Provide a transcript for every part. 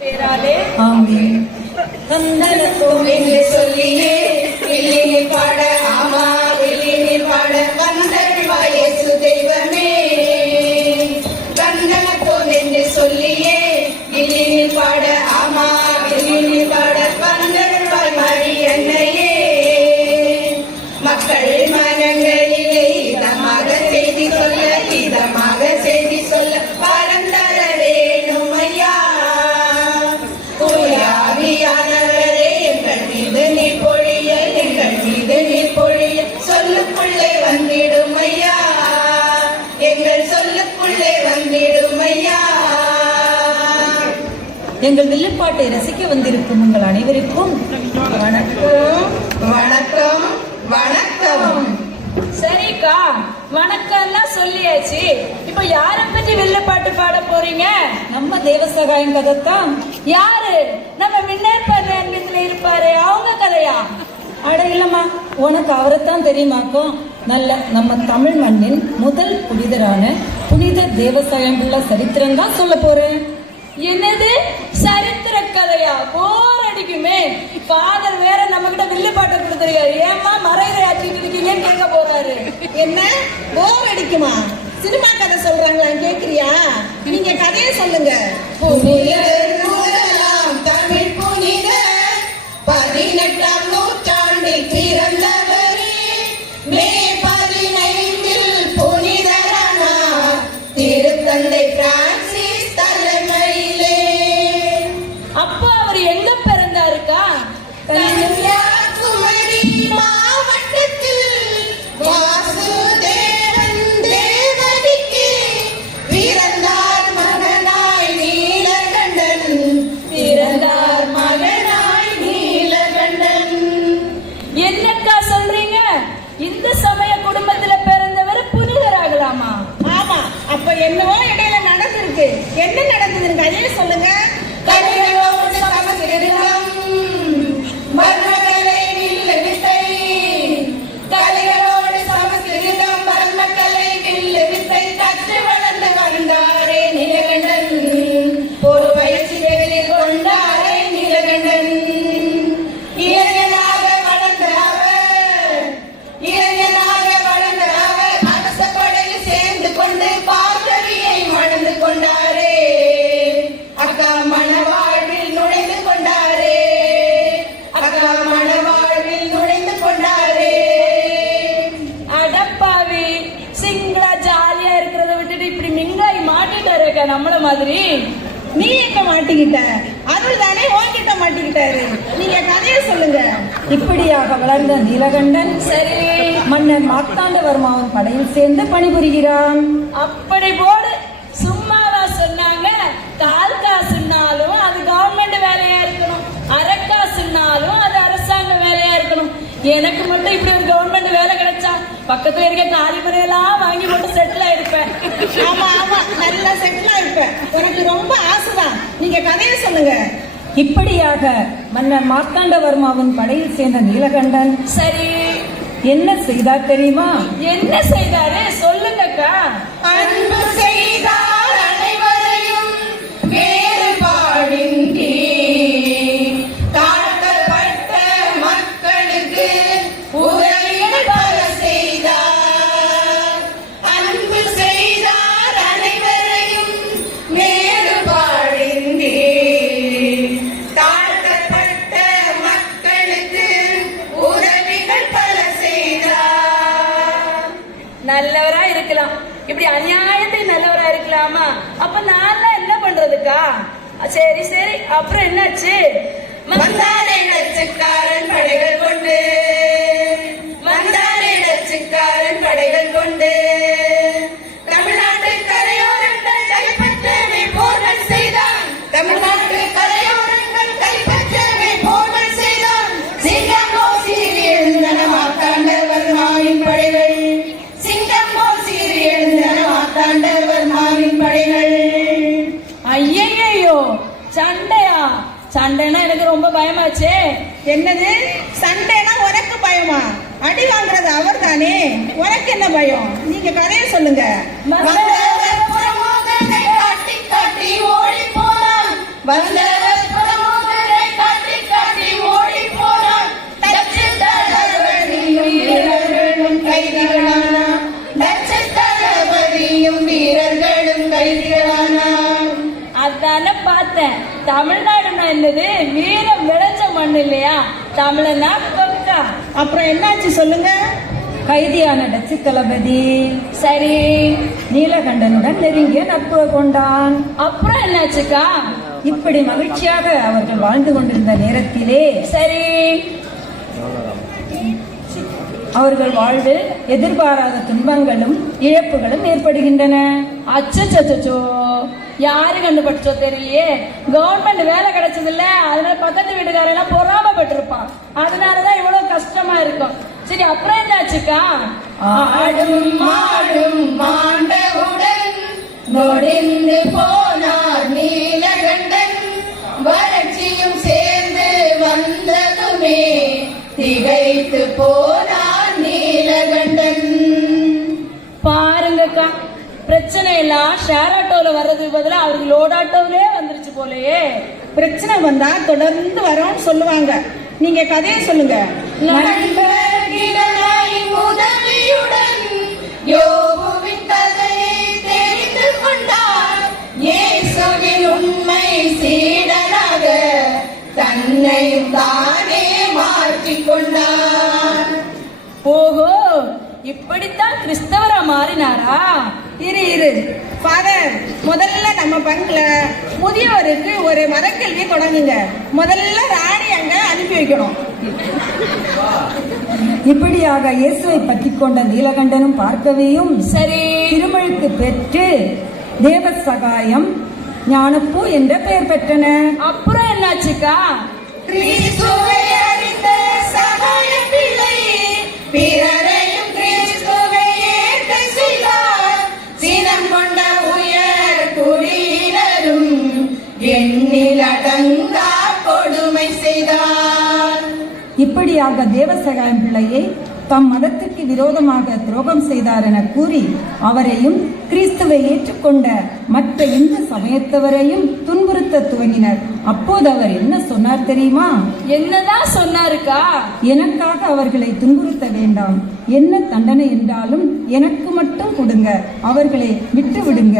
பேராலே. ஆமென். வந்தனத்தோம் என்று சொல்லியே வில்லினி பாட ஆமா வில்லினி பாட வந்தருள்வா இயேசு எங்கள் வில்லுப்பாட்டை ரசிக்க வந்திருக்கும் உங்கள் அனைவருக்கும் வணக்கம். வணக்கம். வணக்கம். சரிக்கா வணக்கம்லாம் சொல்லியாச்சு. இப்ப யார பத்தி பாட்டு பாட போறீங்க? நம்ம தேவசகாயம் கதைத்தான். யாரு? நம்ம மின்னேற்பர் அன்பித்துல இருப்பாரு அவங்க கதையா? அட இல்லம்மா உனக்கு அவரைத்தான் தெரியுமாக்கும்? நல்ல நம்ம தமிழ் மண்ணின் முதல் புனிதரான புனித தேவசாயம் உள்ள சரித்திரம் தான் சொல்ல போறேன். என்னது? சரித்திர கதையா? போர் அடிக்குமே. ஃபாதர் வேற நம்ம கிட்ட வில்லு பாட்டை கொடுத்துருக்காரு. ஏமா மறைகளை ஆச்சுட்டு இருக்கீங்கன்னு கேட்க போறாரு. என்ன? போர் அடிக்குமா? சினிமா கதை சொல்றாங்களா கேக்குறியா? நீங்க கதையை சொல்லுங்க. மாதிரி நீ எங்க மாட்டிக்கிட்ட? அருள் தானே உன்கிட்ட மாட்டிக்கிட்டாரு. நீங்க கதையை சொல்லுங்க. இப்படியாக வளர்ந்த நீலகண்டன் சரி. மன்னர் மார்த்தாண்டவர்மாவின் படையில் சேர்ந்து பணிபுரிகிறான். அப்படி போடு எனக்கு மட்டும் இப்படி ஒரு கவர்மெண்ட் வேலை கிடைச்சா பக்கத்துல இருக்க காலிமனையெல்லாம் வாங்கி போட்டு செட்டில் ஆயிருப்பேன். ஆமா ஆமா. நல்லா செட்டில் ஆயிருப்பேன். உனக்கு ரொம்ப ஆசைதான். நீங்க கதையை சொல்லுங்க. இப்படியாக மன்னர் மார்த்தாண்டவர்மாவின் படையில் சேர்ந்த நீலகண்டன் சரி. என்ன செய்தார் தெரியுமா? என்ன செய்தாரு? இருக்கா சரி சரி. அப்புறம் என்னாச்சு? வந்தாரே போச்சே என்னது? சண்டைனா உனக்கு பயமா? அடி வாங்குறது அவர் தானே உனக்கு என்ன பயம்? நீங்க கதையை சொல்லுங்க. வந்த தமிழ்நாடுனா என்னது? வீர தமிழன் இல்லையா? தமிழனா கொக்கா அப்புறம் என்னாச்சு சொல்லுங்க? கைதியான டச்சு தளபதி. சரி. நீலகண்டனுடன் நெருங்கிய நட்பு கொண்டான். அப்புறம் என்னாச்சுக்கா? இப்படி மகிழ்ச்சியாக அவர்கள் வாழ்ந்து கொண்டிருந்த நேரத்திலே சரி. அவர்கள் வாழ்வில் எதிர்பாராத துன்பங்களும் இழப்புகளும் ஏற்படுகின்றன. அச்சோ யாரு கண்டுபிடிச்சோ தெரியலையே. கவர்மெண்ட் வேலை கிடைச்சது இல்ல அதனால பக்கத்து வீட்டுக்காரெல்லாம் பொறாமப்பட்டிருப்பான். அதனாலதான் இவ்வளவு கஷ்டமா இருக்கும். சரி அப்புறம் என்னாச்சுக்கா? ஆடும் மாடும் மாண்டவுடன் நொடிந்து போனார் நீலகண்டன். வறட்சியும் சேர்ந்து வந்ததுமே திகைத்து போனார் நீலகண்டன். பாருங்கக்கா பிரச்சனை எல்லாம் ஷேர் ஆட்டோல வர்றதுக்கு பதிலா அவருக்கு லோட் ஆட்டோவிலே வந்துருச்சு போலயே. பிரச்சனை வந்தா தொடர்ந்து வரோம்னு சொல்லுவாங்க. நீங்க கதையை சொல்லுங்க. உண்மை சீடனாக தன்னையும் தானே மாற்றிக் கொண்டார். ஓஹோ இப்படித்தான் கிறிஸ்தவரா மாறினாரா? இரு இரு. ஃபாதர் முதல்ல நம்ம பங்குல முதியவருக்கு ஒரு மரக்கல்வி தொடங்குங்க. முதல்ல ராணி அங்க அனுப்பி வைக்கணும். இப்படியாக இயேசுவை பற்றி கொண்ட நீலகண்டனும் பார்க்கவேயும் சரி. திருமழுக்கு பெற்று தேவ சகாயம் ஞானப்பூ என்ற பெயர் பெற்றன. அப்புறம் என்னாச்சுக்கா? கிறிஸ்துவை கொடுமை செய்தார். இப்படியாக தேவசகாயம் பிள்ளையை தம் மதத்துக்கு விரோதமாக துரோகம் செய்தார் என கூறி அவரையும் கிறிஸ்துவை ஏற்றுக்கொண்ட மற்ற இந்து சமயத்தவரையும் துன்புறுத்த துவங்கினர் அப்போது அவர் என்ன சொன்னார் தெரியுமா? என்னதான் சொன்னாருக்கா? எனக்காக அவர்களை துன்புறுத்த வேண்டாம். என்ன தண்டனை என்றாலும் எனக்கு மட்டும் கொடுங்க. அவர்களை விட்டு விடுங்க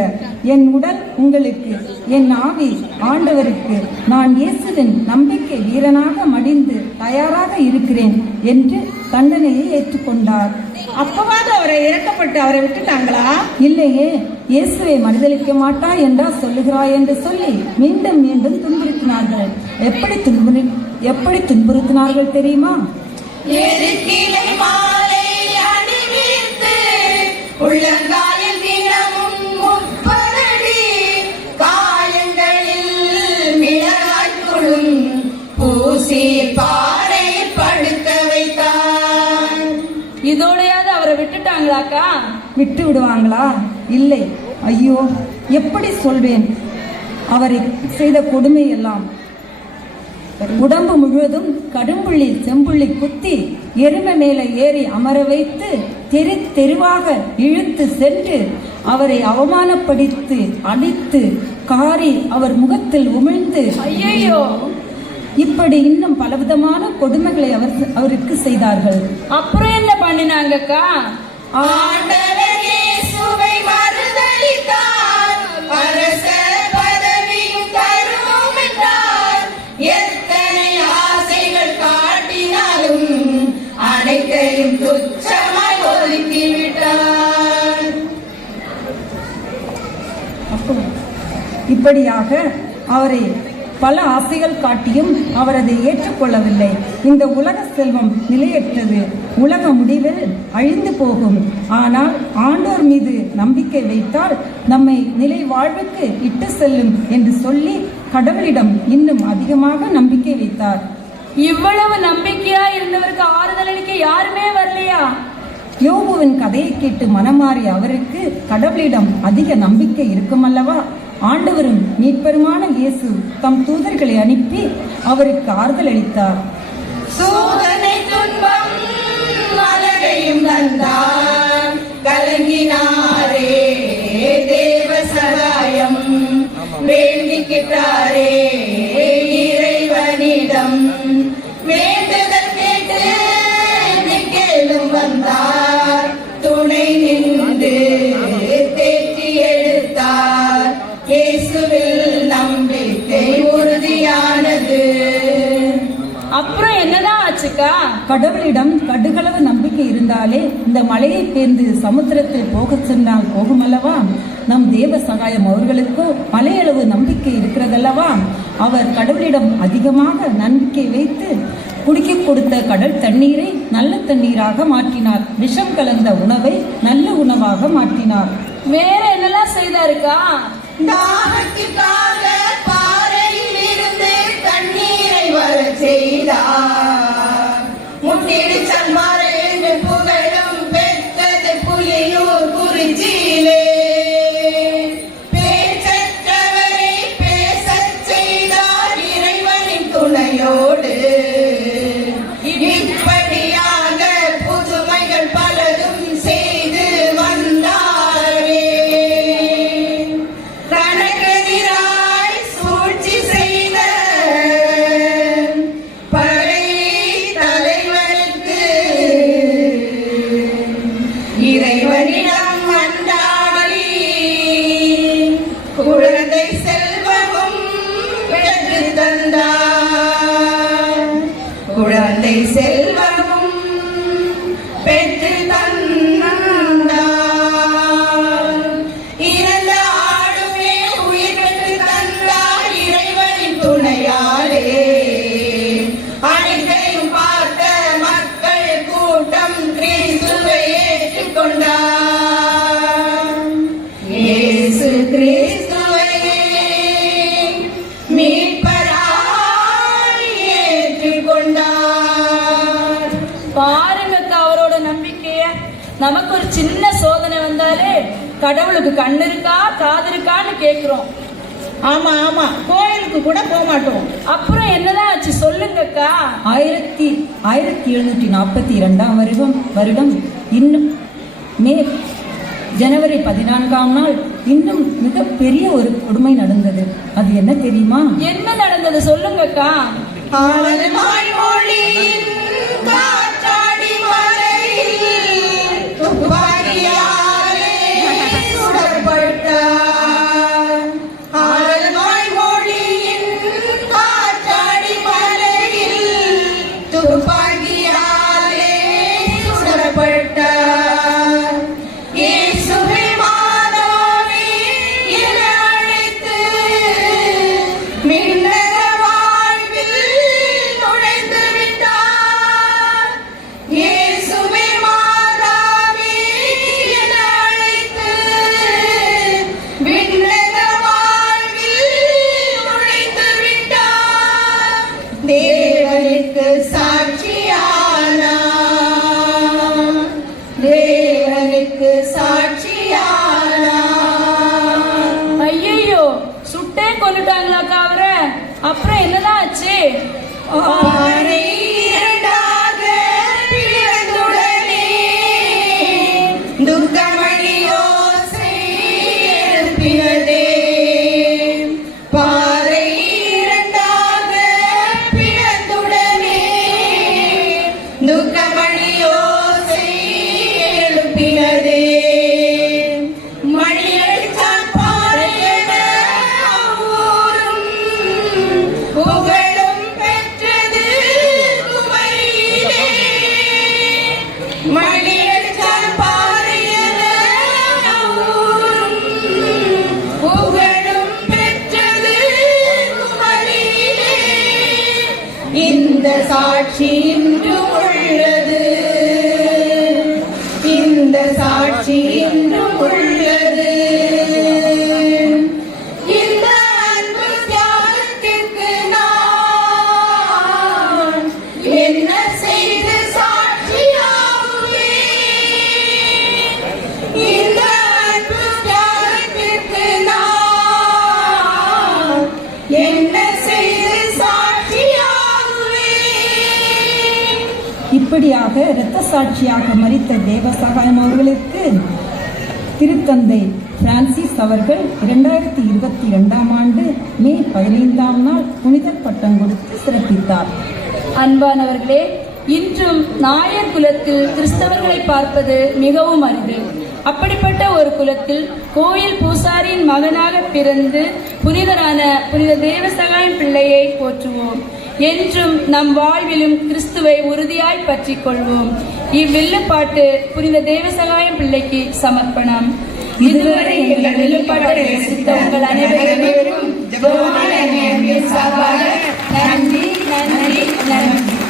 என் உடல் உங்களுக்கு என் ஆவி ஆண்டவருக்கு. நான் இயேசுவின் நம்பிக்கை வீரனாக மடிந்து தயாராக இருக்கிறேன் என்று தண்டனையை ஏற்றுக்கொண்டார். அப்பவாது அவரை இறக்கப்பட்டு அவரை விட்டுட்டாங்களா? இல்லையே. இயேசுவை மறுதளிக்க மாட்டாய் என்றா சொல்லுகிறாய் என்று சொல்லி மீண்டும் மீண்டும் துன்புறுத்தினார்கள். எப்படி துன்புறு எப்படி துன்புறுத்தினார்கள் தெரியுமா? இதோடையாவது அவரை விட்டுட்டாங்களாக்கா? விட்டு விடுவாங்களா இல்லை. ஐயோ எப்படி சொல்வேன்? அவரை செய்த கொடுமை எல்லாம் உடம்பு முழுவதும் கடும்புள்ளி செம்புள்ளி குத்தி எருமை மேலே ஏறி அமர வைத்து தெரு தெருவாக இழுத்து சென்று அவரை அவமானப்படுத்தி அடித்து காரி அவர் முகத்தில் உமிழ்ந்து. ஐயோ இப்படி இன்னும் பலவிதமான கொடுமைகளை அவர் அவருக்கு செய்தார்கள். அப்புறம் என்ன பண்ணினாங்கக்கா? ஆண்டவர்! இப்படியாக அவரை பல ஆசைகள் காட்டியும் அவர் அதை ஏற்றுக்கொள்ளவில்லை. இந்த உலக செல்வம் நிலையற்றது. உலக முடிவில் அழிந்து போகும். ஆனால் ஆண்டோர் மீது நம்பிக்கை வைத்தால் நம்மை நிலை வாழ்வுக்கு இட்டு செல்லும் என்று சொல்லி கடவுளிடம் இன்னும் அதிகமாக நம்பிக்கை வைத்தார். இவ்வளவு நம்பிக்கையா இருந்தவருக்கு ஆறுதல் அளிக்க யாருமே வரலையா? யோபுவின் கதையை கேட்டு மனமாறிய அவருக்கு கடவுளிடம் அதிக நம்பிக்கை இருக்குமல்லவா? ஆண்டவரும் மீட்பெருமான இயேசு தம் தூதர்களை அனுப்பி அவருக்கு ஆறுதல் அளித்தார். சோதனை துன்பம் மலரையும் தந்தார். கலங்கினாரே தேவ சகாயம். வேண்டிக்கிட்டாரே இறைவனிடம். இயேசுவில் நம்பிக்கை உறுதி அப்புறம் என்னதான் ஆச்சுக்கா? கடவுளிடம் கடுகளவு நம்பிக்கை இருந்தாலே இந்த மலையை பேர்ந்து சமுத்திரத்தில் போகச் சொன்னால் போகுமல்லவா? நம் தேவ சகாயம் அவர்களுக்கோ மலையளவு நம்பிக்கை இருக்கிறதல்லவா? அவர் கடவுளிடம் அதிகமாக நம்பிக்கை வைத்து குடிக்க கொடுத்த கடல் தண்ணீரை நல்ல தண்ணீராக மாற்றினார். விஷம் கலந்த உணவை நல்ல உணவாக மாற்றினார். வேற என்னெல்லாம் செய்தாருக்கா? தாகத்திற்காக பாறையில் இருந்து தண்ணீரை வர செய்தார். முட்டிடிச்சல் வந்தாலே கடவுளுக்கு கண்ணு இருக்கா காது இருக்கான்னு கேக்குறோம். ஆமா ஆமா. கோயிலுக்கு கூட போக மாட்டோம் அப்புறம் என்னதான் ஆச்சு சொல்லுங்கக்கா? ஆயிரத்தி ஆயிரத்தி எழுநூற்றி நாற்பத்தி இரண்டாம் வருடம் வருடம் இன்னும் மே ஜனவரி பதினான்காம் நாள் இன்னும் மிகப்பெரிய ஒரு கொடுமை நடந்தது. அது என்ன தெரியுமா? என்ன நடந்தது சொல்லுங்கக்கா? மொழியின் காற்றாடி மலையில் My name சாட்சியாக இரத்த சாட்சியாக மறித்த தேவ சகாயம் அவர்களுக்கு திருத்தந்தை பிரான்சிஸ் அவர்கள் இரண்டாயிரத்தி இருபத்தி இரண்டாம் ஆண்டு மே பதினைந்தாம் நாள் புனித பட்டம் கொடுத்து சிறப்பித்தார். அன்பானவர்களே இன்றும் நாயர் குலத்தில் கிறிஸ்தவர்களை பார்ப்பது மிகவும் அரிது. அப்படிப்பட்ட ஒரு குலத்தில் கோயில் பூசாரியின் மகனாக பிறந்து புனிதரான புனித தேவசகாயம் பிள்ளையை போற்றுவோம். என்றும் நம் வாழ்விலும் கிறிஸ்துவை உறுதியாய் பற்றி கொள்வோம் இவ்வில்லுப்பாட்டு புனித தேவசகாயம் பிள்ளைக்கு சமர்ப்பணம். இதுவரை எங்கள் வில்லுப்பாட்டை ரசித்த உங்கள் நன்றி நன்றி நன்றி.